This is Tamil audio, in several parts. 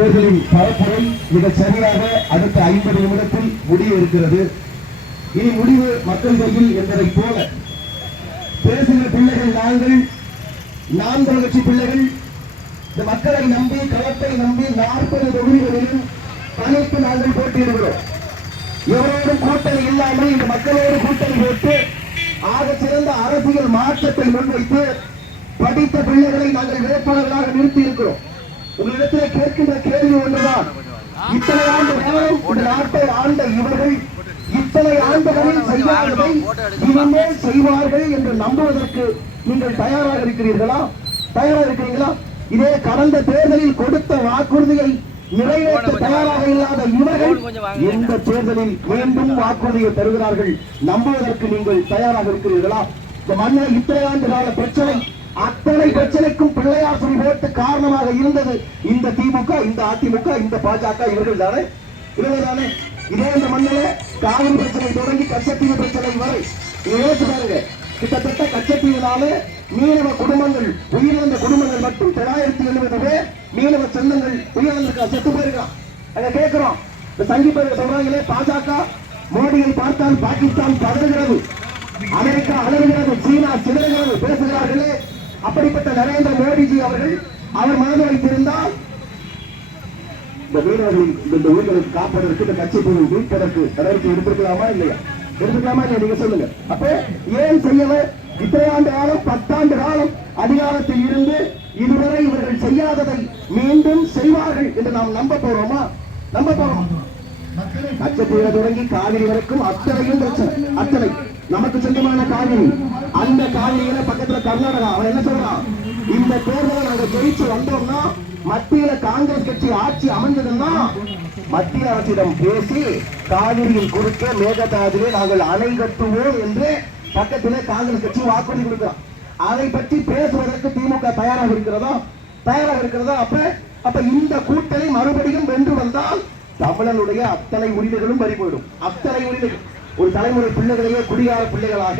தேர்தலின் பரப்புரை மிக சரியாக அடுத்த 50 நிமிடத்தில் முடிவு இருக்கிறது. இனி முடிவு மக்கள் கையில் என்பதை போல பேசுகிற பிள்ளைகள் நாங்கள், நாம் தமிழர் கட்சி பிள்ளைகள் இந்த மக்களை நம்பி, களத்தை நம்பி 40 தொகுதிகளிலும் தனித்து நாங்கள் போட்டியிடுகிறோம். எவரோடும் கூட்டணி இல்லாமல் இந்த மக்களோடு கூட்டணி போட்டு ஆக சிறந்த அரசியல் மாற்றத்தை முன்வைத்து படித்த பிள்ளைகளை நாங்கள் வேட்பாளர்களாக நிறுத்தி இருக்கிறோம். உங்களிடத்தில் கேட்கின்ற கேள்வி ஒன்றுதான், இத்தனை ஆண்டு காலம் இந்த நாட்டை ஆண்ட இவர்கள் இத்தனை ஆண்டுகளில் செய்வார்கள், இனிமேல் செய்வார்கள் என்று நம்புவதற்கு நீங்கள் தயாராக இருக்கிறீர்களா? தயாராக இருக்கிறீங்களா? இதே கடந்த தேர்தலில் கொடுத்த வாக்குறுதியை நிறைவேற்ற தயாராக இல்லாத இவர்கள் எந்த தேர்தலில் மீண்டும் வாக்குறுதியை தருகிறார்கள், நம்புவதற்கு நீங்கள் தயாராக இருக்கிறீர்களா? இந்த மண்ணில் இத்தனை ஆண்டு கால பிரச்சனை, அத்தனை பிரச்சனைக்கும் பிள்ளையார் சொல்லி போட்டு காரணமாக இருந்தது இந்த திமுக, இந்த அதிமுக, இந்த பாஜக, இவர்கள் தானே, இவர்கள் தானே. இதே இந்த மண்ணிலே காவிரி பிரச்சனை தொடங்கி கச்சத்தீவு பிரச்சனை வரை யோசிச்சு பாருங்க. கிட்டத்தட்ட கச்சத்தீவினால மீனவ குடும்பங்கள், உயிரிழந்த குடும்பங்கள் மட்டும் 970 பேர் மீனவ சொந்தங்கள் உயிரிழந்திருக்கா, செத்து போயிருக்கான். அங்க கேட்கிறோம், இந்த சங்கி பேர் சொல்றாங்களே, பாஜக மோடியை பார்த்தால் பாகிஸ்தான் பதறுகிறது, அமெரிக்கா அலறுகிறது, சீனா சிதறுகிறது பேசுகிறார்களே. அப்படிப்பட்ட நரேந்திர மோடிஜி அவர்கள் அவர் மனது வைத்திருந்தால் இந்த மீனவர்களின் இந்த உயிர்களுக்கு காப்பதற்கு, இந்த கட்சியை மீட்பதற்கு நடவடிக்கை எடுத்திருக்கலாமா இல்லையா? எடுத்துக்கலாமா இல்லையா? நீங்க சொல்லுங்க. அப்ப ஏன் செய்யல? இத்தனை ஆண்டு காலம், 10 ஆண்டு காலம் அதிகாரத்தில் இருந்து இதுவரை இவர்கள் செய்யாததை மீண்டும் செய்வார்கள் என்று நாம் நம்ப போறோமா? நம்ப போறோம்? கச்சத்தீவை தொடங்கி காவிரி வரைக்கும் அத்தனையும் பிரச்சனை, அத்தனை நமக்கு சொந்தமான காவிரி. அந்த காவிரியில பக்கத்துல கர்நாடகா. அவன் என்ன சொல்றான், இந்த தேர்தலை நாங்க ஜெயிச்சு வந்தோம்னா, மத்தியில காங்கிரஸ் கட்சி ஆட்சி அமைந்ததுன்னா மத்திய அரசிடம் பேசி காவிரியின் குறுக்கே மேகதாதுவே நாங்கள் அணை கட்டுவோம் என்று பக்கத்திலே காங்கிரஸ் கட்சி வாக்குறுதி கொடுக்கிறான். அதை பற்றி பேசுவதற்கு திமுக தயாராக இருக்கிறதா? தயாராக இருக்கிறதா? அப்ப இந்த கூட்டணி மறுபடியும் வென்று வந்தால் தமிழனுடைய அத்தனை உரிமைகளும் பறி போயிடும். அத்தனை உரிமைகள். ஒரு தலைமுறை பிள்ளைகளையே குடியார பிள்ளைகளாக,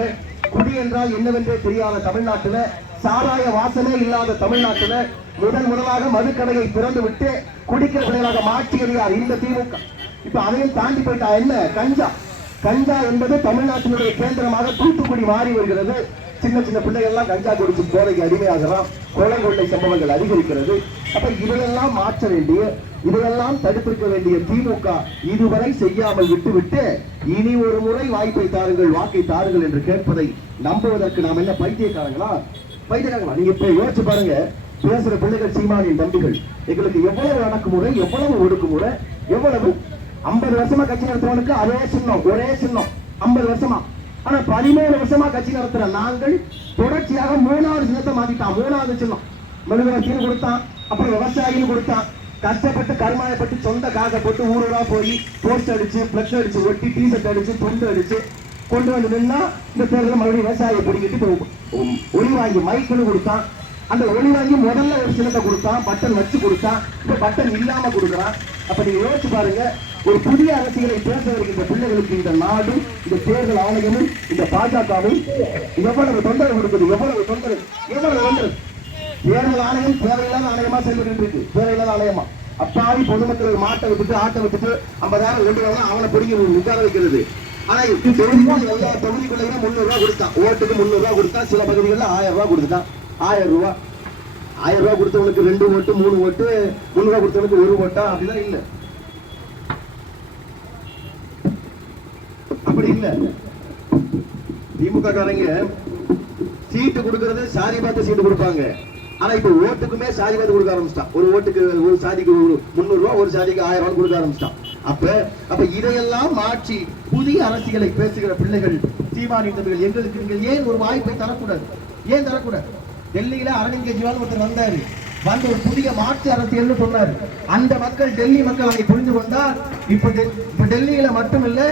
குடி என்றால் என்னவென்றே தெரியாத தமிழ்நாட்டில, சாராய வாசனை இல்லாத தமிழ்நாட்டில முதலாக மதுக்கடையை திறந்து விட்டு குடிக்கிற பிள்ளைகளாக மாற்றியது யார்? இந்த திமுக. இப்ப அதையும் தாண்டி போயிட்டா என்ன? கஞ்சா. கஞ்சா என்பது தமிழ்நாட்டினுடைய கேந்திரமாக தூத்துக்குடி மாறி வருகிறது. சின்ன சின்ன பிள்ளைகள் எல்லாம் கஞ்சா குடிச்சு போதைக்கு அடிமையாகிறான். கொலை கொள்ளை சம்பவங்கள் அதிகரிக்கிறது. அப்ப இதையெல்லாம் மாற்ற வேண்டிய, இதையெல்லாம் தடுத்திருக்க வேண்டிய திமுக இதுவரை செய்யாமல் விட்டுவிட்டு இனி ஒரு முறை வாய்ப்பை தாருங்கள், வாக்கை தாருங்கள் என்று கேட்பதை நம்புவதற்கு நாம் என்ன பைத்தியக்காரங்களா? பைத்தியக்காரங்களா? நீங்க இப்ப யோசிச்சு பாருங்க. பேசுற பிள்ளைகள், சீமானின் தம்பிகள், எங்களுக்கு எவ்வளவு அடக்குமுறை, எவ்வளவு ஒடுக்குமுறை, எவ்வளவு. 50 வருஷமா கட்சி நடத்துறவனுக்கு அதே சின்னம், ஒரே சின்னம் 50 வருஷமா. ஆனா 13 வருஷமா கட்சி நடத்துற நாங்கள் தொடர்ச்சியாக 3வது சின்னத்தை மாத்திட்டான். 3வது சின்னம் மெழுகுவர்த்தின்னு கொடுத்தான், அப்புறம் விவசாயின்னு கொடுத்தான். கஷ்டப்பட்டு கருமாயப்பட்டு சொந்த காசை போட்டு ஊரூரா போய் போஸ்ட் அடிச்சு, பிளக்ஸ் அடிச்சு, ஒட்டி, டிஷர்ட் அடிச்சு, தொண்டு அடிச்சு கொண்டு வந்து நின்னா இந்த தேர்தலில் மறுபடியும் விவசாயியை பிடிக்கிட்டு ஒளி வாங்கி மைக்குன்னு கொடுத்தான். அந்த ஒளி வாங்கி முதல்ல ஒரு சின்னத்தை கொடுத்தான், பட்டன் வச்சு கொடுத்தான், இப்ப பட்டன் இல்லாம கொடுக்குறான். அப்ப நீங்க யோசிச்சு பாருங்க, ஒரு புதிய அரசியலை பேச வருகின்ற பிள்ளைகளுக்கு இந்த நாடும், இந்த தேர்தல் ஆணையமும், இந்த பாஜகவும் எவ்வளவு தொந்தரவு கொடுக்குது, எவ்வளவு தொந்தரவு, எவ்வளவு தொந்தரவு. தேர்தல் ஆணையம் தேவையில்லாத ஆணையமா செயல்பட்டு இருக்கு, தேவையில்லாத ஆணையமா. அப்பாவி பொதுமக்கள் மாட்டை விட்டுட்டு, ஆட்டை விட்டுட்டு 50,000 2,000 அவனை பிடிக்க உட்கார வைக்கிறது. ஆனா எல்லா தொகுதிக்குள்ளேயும் 300 ரூபாய் கொடுத்தான், ஓட்டுக்கு 300 ரூபாய் கொடுத்தான். சில பகுதிகளில் 1000 ரூபாய் கொடுத்துட்டான். 1000 ரூபாய், 1000 ரூபாய் கொடுத்தவனுக்கு 2 ஓட்டு, 3 ஓட்டு, 300 ரூபாய் கொடுத்தவனுக்கு 1 ஓட்டா? அப்படிதான் இல்ல, அப்படி இல்ல. திமுக காரங்க சீட்டு கொடுக்கறது சாதி பார்த்து சீட்டு கொடுப்பாங்க. ஆனா இப்ப ஓட்டுக்குமே சாதி பார்த்து கொடுக்க ஆரம்பிச்சிட்டான். ஒரு ஓட்டுக்கு, ஒரு சாதிக்கு 300 ரூபாய், ஒரு சாதிக்கு 1000 ரூபாய் கொடுக்க ஆரம்பிச்சிட்டான். அப்ப இதையெல்லாம் மாற்றி புதிய அரசியலை பேசுகிற பிள்ளைகள், சீமானின் தம்பிகள், எங்களுக்கு நீங்கள் ஏன் ஒரு வாய்ப்பை தரக்கூடாது? ஏன் தரக்கூடாது? டெல்லியில அரவிந்த் கெஜ்ரிவால் ஒருத்தர் வந்தாரு, வந்து ஒரு புதிய மாற்று அரசியல் சொன்னார். அந்த மக்கள், டெல்லி மக்கள் அதை புரிந்து கொண்டால் இப்ப டெல்லியில மட்டுமில்ல,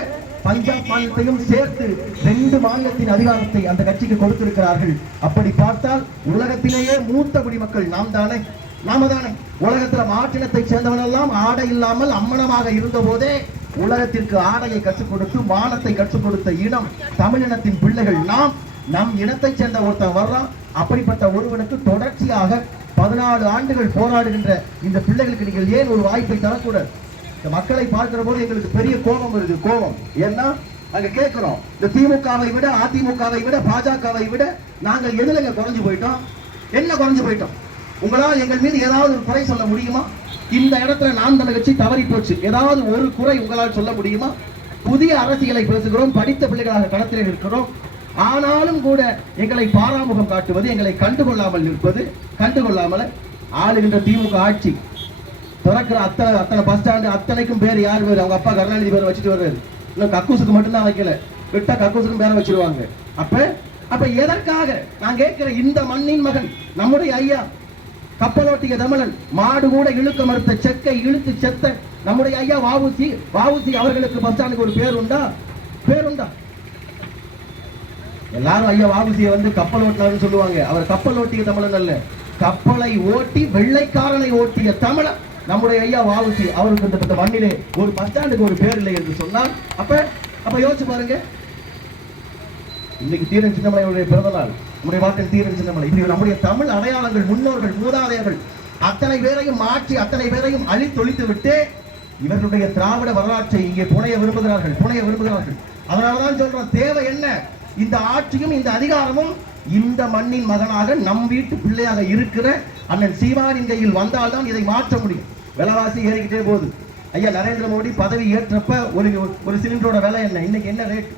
பஞ்சாப் மாநிலத்தையும் சேர்த்து 2 மாநிலத்தின் அதிகாரத்தை அந்த கட்சிக்கு கொடுத்திருக்கிறார்கள். அப்படி பார்த்தால் உலகத்திலேயே மூத்த குடிமக்கள் நாம் தானே, நாம தானே. உலகத்துல மாற்றினத்தை சேர்ந்தவனெல்லாம் ஆடை இல்லாமல் அம்மனமாக இருந்த போதே உலகத்திற்கு ஆடையை கற்றுக் கொடுத்து, மானத்தை கற்றுக் கொடுத்த இனம் தமிழினத்தின் பிள்ளைகள் நாம். நம் இனத்தை சேர்ந்த ஒருத்தன் வர்றான், அப்படிப்பட்ட ஒருவனுக்கு தொடர்ச்சியாக 14 ஆண்டுகள் போராடுகின்ற இந்த பிள்ளைகளுக்கு நீங்கள் ஏன் ஒரு வாய்ப்பை தரக்கூடாது? இந்த மக்களை பார்க்கிற போது எங்களுக்கு பெரிய கோபம் வருது. கோபம் ஏன்னா அங்க கேட்கிறோம், இந்த திமுகவை விட, அதிமுகவை விட, பாஜகவை விட நாங்கள் எதுல குறைஞ்சு போயிட்டோம்? என்ன குறைஞ்சு போயிட்டோம்? உங்களால் எங்கள் மீது ஏதாவது ஒரு குறை சொல்ல முடியுமா? இந்த இடத்துல நாம் தமிழர் கட்சி தவறி போச்சு, ஏதாவது ஒரு குறை உங்களால் சொல்ல முடியுமா? புதிய அரசியலை பேசுகிறோம், படித்த பிள்ளைகளாக களத்தில் இருக்கிறோம். ஆனாலும் கூட எங்களை பாராமுகம் காட்டுவது, எங்களை கண்டுகொள்ளாமல் நிற்பது, கண்டுகொள்ளாமல் ஆளுகின்ற திமுக ஆட்சி திறக்கிற அத்தனை பஸ் ஸ்டாண்டு அத்தனைக்கும் பேர் யார் பேர்? அவங்க அப்பா கருணாநிதி பேர் வச்சுட்டு வர்றாரு. இன்னும் கக்கூசுக்கு மட்டும்தான் வைக்கல, விட்டா கக்கூசுக்கும் பேரை வச்சிருவாங்க. அப்ப எதற்காக நான் கேட்கிற, இந்த மண்ணின் மகன் நம்முடைய ஐயா கப்பலோட்டிய தமிழன், மாடு கூட இழுக்க மறுத்த செக்கை இழுத்து செத்த நம்முடைய ஐயா வாவுசி அவர்களுக்கு பஸ் ஸ்டாண்டுக்கு ஒரு பேர் உண்டா? எல்லாரும் ஐயா வாவுசியை வந்து கப்பல் ஓட்டினார்னு சொல்லுவாங்க. அவர் கப்பல் ஓட்டிய தமிழன் அல்ல, கப்பலை ஓட்டி வெள்ளைக்காரனை ஓட்டிய தமிழன் நம்முடைய ஐயா வாவுசி. அவருக்கு இந்த மண்ணிலே ஒரு பஸ் ஸ்டாண்டுக்கு ஒரு பேர் இல்லை என்று சொன்னால் அப்ப யோசிச்சு பாருங்க. இன்னைக்கு தீரன் சின்னமலையுடைய பிறந்த நாள், நம்முடைய வாக்கில் தீரன் சின்னமலை. இப்படி நம்முடைய தமிழ் அடையாளங்கள், முன்னோர்கள், மூதாதையர்கள் அத்தனை பேரையும் மாற்றி, அத்தனை பேரையும் அழித்தொழித்து விட்டு இவர்களுடைய திராவிட வரலாற்றை இங்கே புனைய விரும்புகிறார்கள். அதனாலதான் சொல்றோம், தேவை என்ன? இந்த ஆட்சியும் இந்த அதிகாரமும் இந்த மண்ணின் மகனாக நம் வீட்டு பிள்ளையாக இருக்கிற அண்ணன் சீமானின் கையில் வந்தால்தான் இதை மாற்ற முடியும். விலைவாசி ஏறிக்கிட்டே போகுது. ஐயா நரேந்திர மோடி பதவி ஏற்றப்ப ஒரு சிலிண்டரோட விலை என்ன, இன்னைக்கு என்ன ரேட்?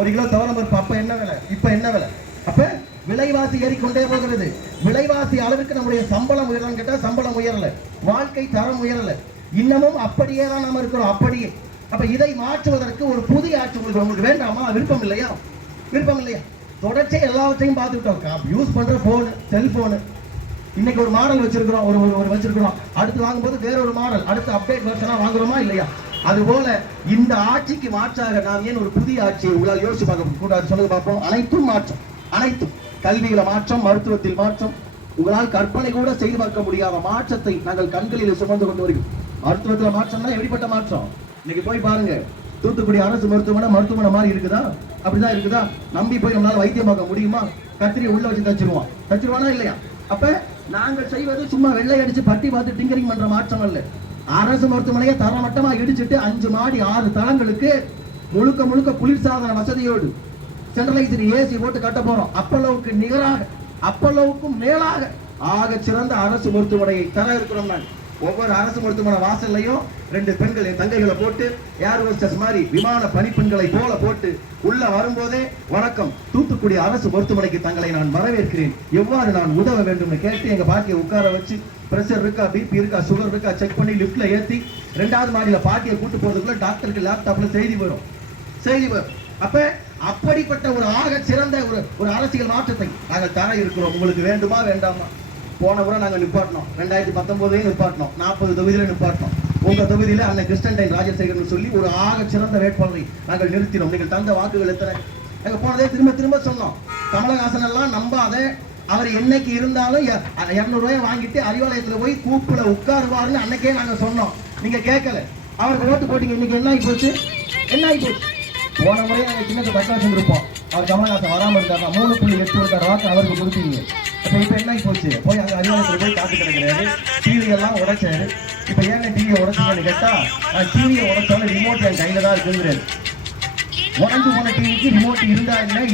1 கிலோ துவரம் பருப்பு அப்ப என்ன விலை, இப்ப என்ன விலை? அப்ப விலைவாசி ஏறிக்கொண்டே போகிறது. விலைவாசி அளவுக்கு நம்முடைய சம்பளம் உயரலன்னு கேட்டா சம்பளம் உயரல, வாழ்க்கை தரம் உயரல, இன்னமும் அப்படியே தான் நாம இருக்கிறோம். அப்படியே அப்ப இதை மாற்றுவதற்கு ஒரு புதிய ஆட்சி உங்களுக்கு வேண்டாமா? விருப்பம் இல்லையா? தொடர்ச்சியா எல்லாவற்றையும் பார்த்துக்கிட்டோம். யூஸ் பண்ற போன், செல்போனு, இன்னைக்கு ஒரு மாடல் வச்சிருக்கிறோம், ஒரு வச்சிருக்கிறோம், அடுத்து வாங்கும்போது வேற ஒரு மாடல், அடுத்து அப்டேட் வெர்ஷனா வாங்குறோமா இல்லையா? அதுபோல இந்த ஆட்சிக்கு மாற்றாக நாம் ஏன் ஒரு புதிய ஆட்சியை உங்களால் யோசிச்சு பார்க்க கூடாது? சொல்லுங்க பார்ப்போம். அனைத்தும் மாற்றம், அனைத்தும் கல்வியில மாற்றம், மருத்துவத்தில் மாற்றம், உங்களால் கற்பனை கூட செய்து பார்க்க முடியாத மாற்றத்தை நாங்கள் கண்களில் சுமந்து கொண்டு வருகிறோம். மருத்துவத்துல மாற்றம்னா எப்படிப்பட்ட மாற்றம்? இன்னைக்கு போய் பாருங்க, தூத்துக்குடி அரசு மருத்துவமனை மாதிரி இருக்குதா? அப்படிதான் இருக்குதா? நம்பி போய் நம்மளால வைத்தியம் பார்க்க முடியுமா? கத்திரியை உள்ள வச்சு தச்சிருவானா இல்லையா? அப்ப நாங்கள் செய்வது சும்மா வெள்ளை அடிச்சு பட்டி பார்த்து டிங்கரிங் பண்ற மாற்றம் அல்ல. அரசு மருத்துவமனையை தரமட்டமா இடிச்சுட்டு 5 மாடி 6 தளங்களுக்கு முழுக்க குளிர்சாதன வசதியோடு சென்ட்ரலைஸ்டு ஏசி போட்டு கட்ட போறோம். அப்பல்லோவுக்கு நிகராக, அப்பல்லோவுக்கும் மேலாக ஆக சிறந்த அரசு மருத்துவமனையை தர இருக்கிறோம். நான் ஒவ்வொரு அரசு மருத்துவமனை வாசல்லையும் 2 பெண்கள், என் தங்கைகளை போட்டு ஏர் ஹோஸ்டஸ் மாதிரி விமான பணிப்பெண்களை போல போட்டு உள்ள வரும்போதே, வணக்கம், தூத்துக்குடி அரசு மருத்துவமனைக்கு தங்களை நான் வரவேற்கிறேன், எவ்வாறு நான் உதவ வேண்டும் கேட்டு எங்க பாட்டியை உட்கார வச்சு பிரஷர் இருக்கா, பிபி இருக்கா, சுகர் இருக்கா செக் பண்ணி லிப்ட்ல ஏத்தி 2வது மாடியில பாட்டியை கூட்டு போறதுக்குள்ள டாக்டருக்கு லேப்டாப்ல செய்தி வரும். அப்ப அப்படிப்பட்ட ஒரு ஆக சிறந்த ஒரு அரசியல் மாற்றத்தை நாங்கள் தர இருக்கிறோம். உங்களுக்கு வேண்டுமா வேண்டாமா? போன முறை நாங்கள் நிப்பாட்டினோம், 2019 நிப்பாட்டினோம், 40 தொகுதியில நிப்பாட்டினோம். உங்க தொகுதியில அண்ணன் கிருஷ்ணன் ராஜசேகரன் சொல்லி ஒரு ஆக சிறந்த வேட்பாளரை நாங்கள் நிறுத்தினோம். நீங்கள் தந்த வாக்குகள் எத்தனை? நாங்கள் போனதே திரும்ப சொன்னோம். கமலஹாசன் எல்லாம் நம்பாத, அவர் என்னைக்கு இருந்தாலும் 200 ரூபாய் வாங்கிட்டு அறிவாலயத்துல போய் கூப்புல உட்காருவாருன்னு அன்னைக்கே நாங்க சொன்னோம். நீங்க கேட்கல, அவருக்கு ஓட்டு போட்டீங்க. இன்னைக்கு என்ன ஆகி போச்சு? போன முறையே நாங்கள் சின்னத்தை தக்கா செஞ்சிருப்போம். அவர் கமலஹாசன் வராம இருந்தாருன்னா 3.8 வாக்கு அவருக்கு கொடுத்தீங்க. இப்ப என்ன ஆகி போச்சு? போய் அங்க அறிவாலயத்துல போய் காத்து கிடக்கிறாரு, டிவி எல்லாம் உடைச்சாரு. இப்ப ஏன் டிவியை உடைச்சீங்கன்னு கேட்டா, டிவியை உடைச்சாலும் ரிமோட் என் கையில தான் இருக்குங்கிறாரு. உடஞ்சு போன டிவிக்கு ரிமோட் இருந்தா என்ன?